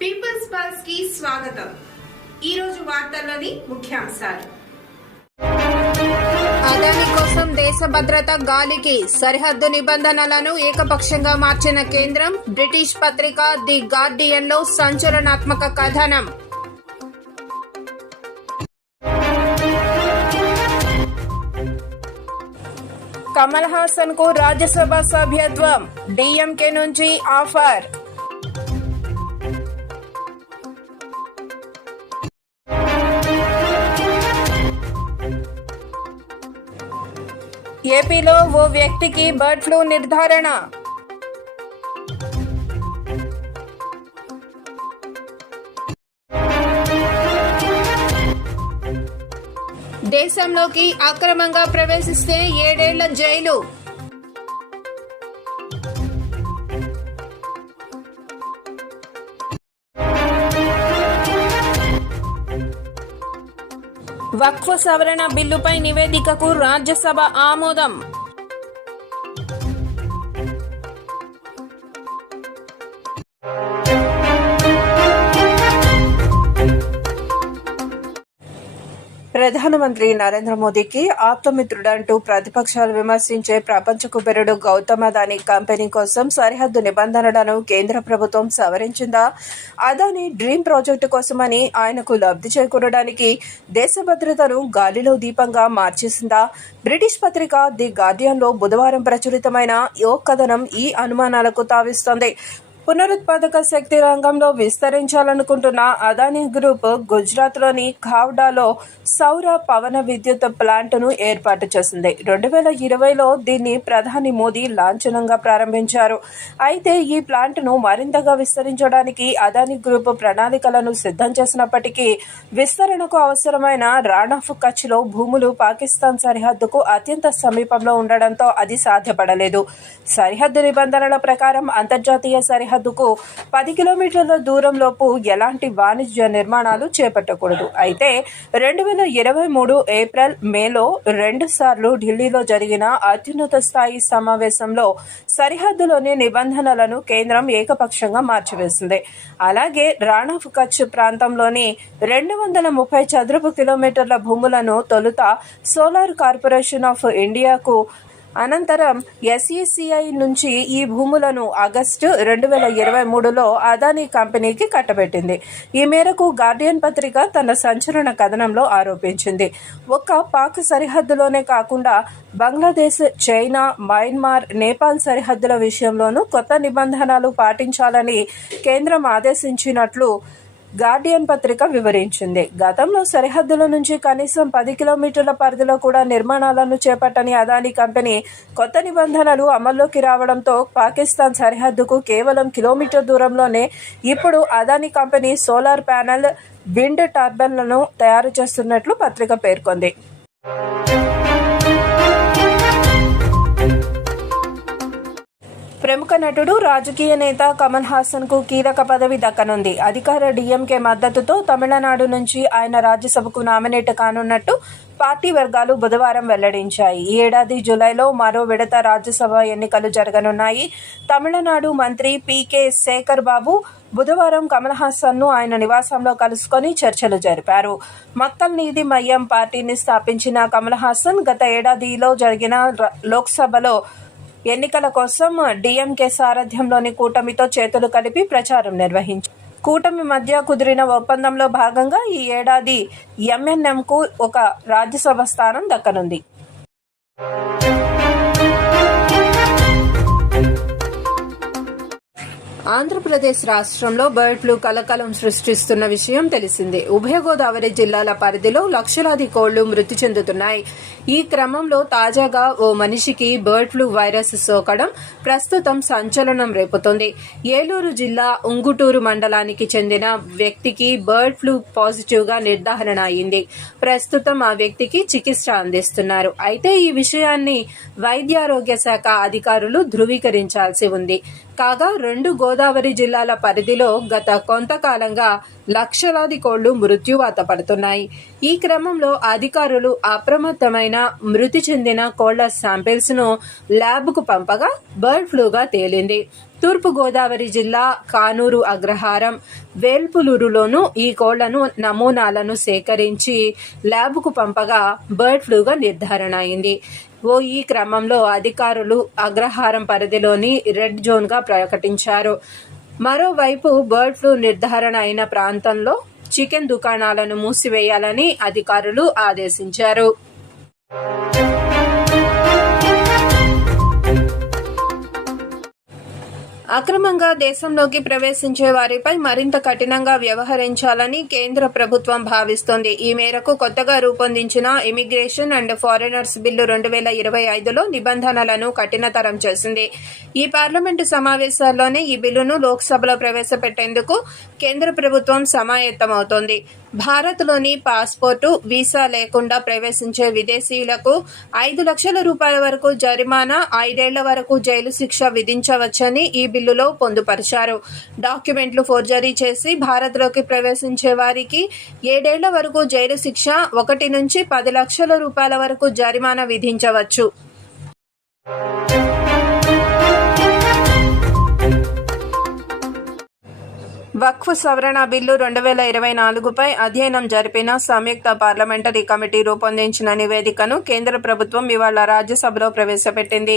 Peoples పల్స్కి స్వాగతం. ఈ రోజు వార్తల్లోని ముఖ్యాంశాలు. అదాని కోసం దేశ భద్రత గాలికి సరిహద్దు నిబంధనలను ఏకపక్షంగా మార్చిన కేంద్రం బ్రిటిష్ పత్రిక ది గార్డియన్లో సంచలనాత్మక కథనం. కమల్ హాసన్కు రాజ్యసభ సభ్యత్వం డిఎంకే నుంచి ఆఫర్. ఏపీలో ఓ వ్యక్తికి బర్డ్ ఫ్లూ నిర్ధారణ. దేశంలోకి అక్రమంగా ప్రవేశిస్తే ఏడేళ్ళ జైలు. వక్ఫ్ సవరణ బిల్లుపై నివేదికకు రాజ్యసభ ఆమోదం. ప్రధానమంత్రి నరేంద్ర మోదీకి ఆప్తమిత్రుడంటూ ప్రతిపక్షాలు విమర్శించే ప్రపంచ కుబేరుడు గౌతమ్ అదానీ కంపెనీ కోసం సరిహద్దు నిబంధనలను కేంద్ర ప్రభుత్వం సవరించిందా? అదానీ డ్రీమ్ ప్రాజెక్టు కోసమని ఆయనకు లబ్ధి చేకూరడానికి దేశ భద్రతను గాలిలో దీపంగా మార్చేసిందా? బ్రిటిష్ పత్రిక ది గార్డియన్లో బుధవారం ప్రచురితమైన ఓ కథనం ఈ అనుమానాలకు తావిస్తోంది. పునరుత్పాదక శక్తి రంగంలో విస్తరించాలనుకుంటున్న అదానీ గ్రూప్ గుజరాత్లోని ఖావ్డాలో సౌర పవన విద్యుత్ ప్లాంట్ను ఏర్పాటు చేసింది. రెండు వేల ఇరవైలో దీన్ని ప్రధాని మోదీ లాంఛనంగా ప్రారంభించారు. అయితే ఈ ప్లాంట్ను మరింతగా విస్తరించడానికి అదానీ గ్రూప్ ప్రణాళికలను సిద్ధం చేసినప్పటికీ విస్తరణకు అవసరమైన రాణాఫ్ కచ్లో భూములు పాకిస్తాన్ సరిహద్దుకు అత్యంత సమీపంలో ఉండడంతో అది సాధ్యపడలేదు. సరిహద్దు నిబంధనల ప్రకారం అంతర్జాతీయ సరిహద్దుకు పది కిలోమీటర్ల దూరంలోపు ఎలాంటి వాణిజ్య నిర్మాణాలు చేపట్టకూడదు. అయితే రెండు వేల ఇరవై మూడు ఏప్రిల్ మేలో రెండు సార్లు ఢిల్లీలో జరిగిన అత్యున్నత స్థాయి సమావేశంలో సరిహద్దులోని నిబంధనలను కేంద్రం ఏకపక్షంగా మార్చివేసింది. అలాగే రాణాఫ్ కచ్ ప్రాంతంలోని రెండు వందల ముప్పై చదరపు కిలోమీటర్ల భూములను తొలుత సోలార్ కార్పొరేషన్ ఆఫ్ ఇండియాకు అనంతరం ఎస్ఈసిఐ నుంచి ఈ భూములను ఆగస్టు రెండు వేల ఇరవై మూడులో అదానీ కంపెనీకి కట్టబెట్టింది. ఈ మేరకు గార్డియన్ పత్రిక తన సంచలన కథనంలో ఆరోపించింది. ఒక్క పాక్ సరిహద్దులోనే కాకుండా బంగ్లాదేశ్ చైనా మయన్మార్ నేపాల్ సరిహద్దుల విషయంలోనూ కొత్త నిబంధనలు పాటించాలని కేంద్రం ఆదేశించినట్లు గార్డియన్ పత్రిక వివరించింది. గతంలో సరిహద్దుల నుంచి కనీసం పది కిలోమీటర్ల పరిధిలో కూడా నిర్మాణాలను చేపట్టని అదానీ కంపెనీ కొత్త నిబంధనలు అమల్లోకి రావడంతో పాకిస్తాన్ సరిహద్దుకు కేవలం కిలోమీటర్ దూరంలోనే ఇప్పుడు Adani company solar panel wind టర్బైన్లను తయారు చేస్తున్నట్లు పత్రిక పేర్కొంది. ప్రముఖ నటుడు రాజకీయ నేత కమల్ హాసన్కు కీలక పదవి దక్కనుంది. అధికార డిఎంకే మద్దతుతో తమిళనాడు నుంచి ఆయన రాజ్యసభకు నామినేట్ కానున్నట్టు పార్టీ వర్గాలు బుధవారం వెల్లడించాయి. ఈ ఏడాది జూలైలో మరో విడత రాజ్యసభ ఎన్నికలు జరగనున్నాయి. తమిళనాడు మంత్రి పీకే శేఖర్ బాబు బుధవారం కమల్ హాసన్ను ఆయన నివాసంలో కలుసుకొని చర్చలు జరిపారు. మక్కల్ నీతి మయ్యం పార్టీని స్థాపించిన కమల్ హాసన్ గత ఏడాదిలో జరిగిన లోక్సభలో ఎన్నికల కోసం డిఎంకే సారథ్యంలోని కూటమితో చేతులు కలిపి ప్రచారం నిర్వహించారు కూటమి మధ్య కుదిరిన ఒప్పందంలో భాగంగా ఈ ఏడాది ఎంఎన్ఎంకు ఒక రాజ్యసభ స్థానం దక్కనుంది. ఆంధ్రప్రదేశ్ రాష్ట్రంలో బర్డ్ ఫ్లూ కలకలం సృష్టిస్తున్న విషయం తెలిసిందే. ఉభయ గోదావరి జిల్లాల పరిధిలో లక్షలాది కోళ్ళు మృతి చెందుతున్నాయి. ఈ క్రమంలో తాజాగా ఓ మనిషికి బర్డ్ ఫ్లూ వైరస్ సోకడం ప్రస్తుతం సంచలనం రేపుతోంది. ఏలూరు జిల్లా ఉంగుటూరు మండలానికి చెందిన వ్యక్తికి బర్డ్ ఫ్లూ పాజిటివ్గా నిర్ధారణ అయింది. ప్రస్తుతం ఆ వ్యక్తికి చికిత్స అందిస్తున్నారు. అయితే ఈ విషయాన్ని వైద్యారోగ్య శాఖ అధికారులు ధృవీకరించాల్సి ఉంది. కాగా రెండు గోదావరి గోదావరి జిల్లాల పరిధిలో గత కొంతకాలంగా లక్షలాది కోళ్ళు మృత్యువాత పడుతున్నాయి. ఈ క్రమంలో అధికారులు అప్రమత్తమైన మృతి చెందిన కోళ్ళ శాంపిల్స్ను ల్యాబ్కు పంపగా బర్డ్ ఫ్లూగా తేలింది. తూర్పు గోదావరి జిల్లా కానూరు అగ్రహారం వేల్పులూరులోనూ ఈ కోళ్ళను నమూనాలను సేకరించి ల్యాబ్కు పంపగా బర్డ్ ఫ్లూగా నిర్ధారణ అయింది ఓ ఈ క్రమంలో అధికారులు అగ్రహారం పరిధిలోని రెడ్ జోన్గా ప్రకటించారు. మరోవైపు బర్డ్ ఫ్లూ నిర్ధారణ అయిన ప్రాంతంలో చికెన్ దుకాణాలను మూసివేయాలని అధికారులు ఆదేశించారు. అక్రమంగా దేశంలోకి ప్రవేశించే వారిపై మరింత కఠినంగా వ్యవహరించాలని కేంద్ర ప్రభుత్వం భావిస్తోంది. ఈ మేరకు కొత్తగా రూపొందించిన ఇమిగ్రేషన్ అండ్ ఫారినర్స్ బిల్లు రెండు వేల ఇరవై ఐదులో నిబంధనలను కఠినతరం చేసింది. ఈ పార్లమెంటు సమావేశాల్లోనే ఈ బిల్లును లోక్సభలో ప్రవేశపెట్టేందుకు కేంద్ర ప్రభుత్వం సమాయత్తమవుతోంది. భారత్లోని పాస్పోర్టు వీసా లేకుండా ప్రవేశించే విదేశీయులకు ఐదు లక్షల రూపాయల వరకు జరిమానా ఐదేళ్ళ వరకు జైలు శిక్ష విధించవచ్చని ఈ బిల్లులో పొందుపరిచారు. డాక్యుమెంట్లు ఫోర్జరీ చేసి భారత్లోకి ప్రవేశించే వారికి ఏడేళ్ళ వరకు జైలు శిక్ష ఒకటి నుంచి పది లక్షల రూపాయల వరకు జరిమానా విధించవచ్చు. వక్ఫ్ సవరణ బిల్లు రెండు వేల ఇరవై నాలుగుపై అధ్యయనం జరిపిన సంయుక్త పార్లమెంటరీ కమిటీ రూపొందించిన నివేదికను కేంద్ర ప్రభుత్వం ఇవాళ రాజ్యసభలో ప్రవేశపెట్టింది.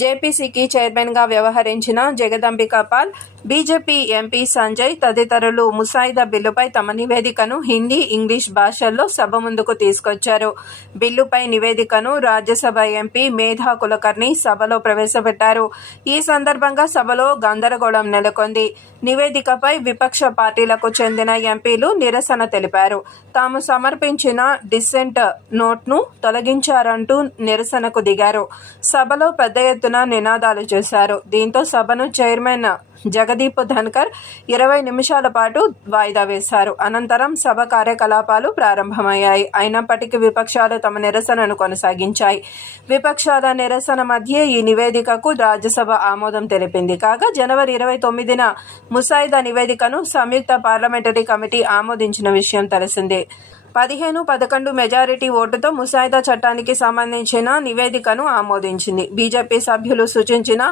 జేపీసీకి చైర్మన్గా వ్యవహరించిన జగదంబికా పాల్ బీజేపీ ఎంపీ సంజయ్ తదితరులు ముసాయిదా బిల్లుపై తమ నివేదికను హిందీ ఇంగ్లీష్ భాషల్లో సభ ముందుకు తీసుకొచ్చారు. బిల్లుపై నివేదికను రాజ్యసభ ఎంపీ మేధా కులకర్ణి సభలో ప్రవేశపెట్టారు. ఈ సందర్భంగా సభలో గందరగోళం నెలకొంది. నివేదికపై విపక్ష పార్టీలకు చెందిన ఎంపీలు నిరసన తెలిపారు. తాము సమర్పించిన డిసెంట్ నోట్ను తొలగించారంటూ నిరసనకు దిగారు. సభలో పెద్ద ఎత్తున నినాదాలు చేశారు. దీంతో సభను చైర్మన్ జగదీప్ ధన్కర్ ఇరవై నిమిషాల పాటు వాయిదా వేశారు. అనంతరం సభ కార్యకలాపాలు ప్రారంభమయ్యాయి. అయినప్పటికీ విపక్షాలు తమ నిరసనను కొనసాగించాయి. విపక్షాల నిరసన మధ్య ఈ నివేదికకు రాజ్యసభ ఆమోదం తెలిపింది. కాగా జనవరి ఇరవై తొమ్మిదిన ముసాయిదా నివేదికను సంయుక్త పార్లమెంటరీ కమిటీ ఆమోదించిన విషయం తెలిసిందే. పదిహేను పదకొండు మెజారిటీ ఓటుతో ముసాయిదా చట్టానికి సంబంధించిన నివేదికను ఆమోదించింది. బీజేపీ సభ్యులు సూచించిన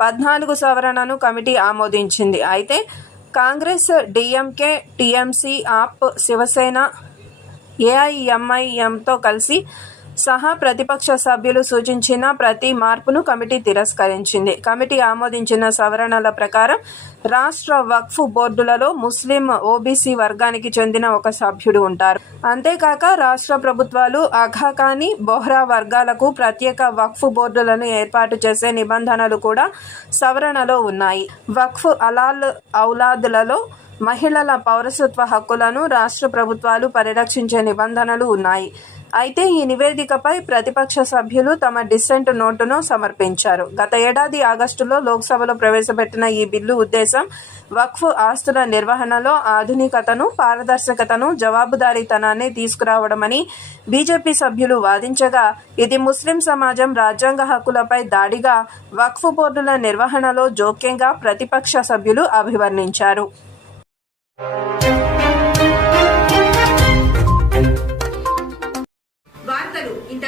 పద్నాలుగు సవరణను కమిటీ ఆమోదించింది. అయితే కాంగ్రెస్ డిఎంకే టీఎంసీ ఆప్ శివసేన ఏఐఎంఐఎంతో కలిసి సహా ప్రతిపక్ష సభ్యులు సూచించిన ప్రతి మార్పును కమిటీ తిరస్కరించింది. కమిటీ ఆమోదించిన సవరణల ప్రకారం రాష్ట్ర వక్ఫ్ బోర్డులలో ముస్లిం ఓబీసీ వర్గానికి చెందిన ఒక సభ్యుడు ఉంటారు. అంతేకాక రాష్ట్ర ప్రభుత్వాలు అఘాకాని బొహ్రా వర్గాలకు ప్రత్యేక వక్ఫ్ బోర్డులను ఏర్పాటు చేసే నిబంధనలు కూడా సవరణలో ఉన్నాయి. వక్ఫ్ అలాల్ ఔలాదులలో మహిళల పౌరసత్వ హక్కులను రాష్ట్ర ప్రభుత్వాలు పరిరక్షించే నిబంధనలు ఉన్నాయి. అయితే ఈ నివేదికపై ప్రతిపక్ష సభ్యులు తమ డిసెంట్ నోటును సమర్పించారు. గత ఏడాది ఆగస్టులో లోక్సభలో ప్రవేశపెట్టిన ఈ బిల్లు ఉద్దేశం వక్ఫ్ ఆస్తుల నిర్వహణలో ఆధునికతను పారదర్శకతను జవాబుదారీతనాన్ని తీసుకురావడమని బీజేపీ సభ్యులు వాదించగా ఇది ముస్లిం సమాజం రాజ్యాంగ హక్కులపై దాడిగా వక్ఫ్ బోర్డుల నిర్వహణలో జోక్యంగా ప్రతిపక్ష సభ్యులు అభివర్ణించారు.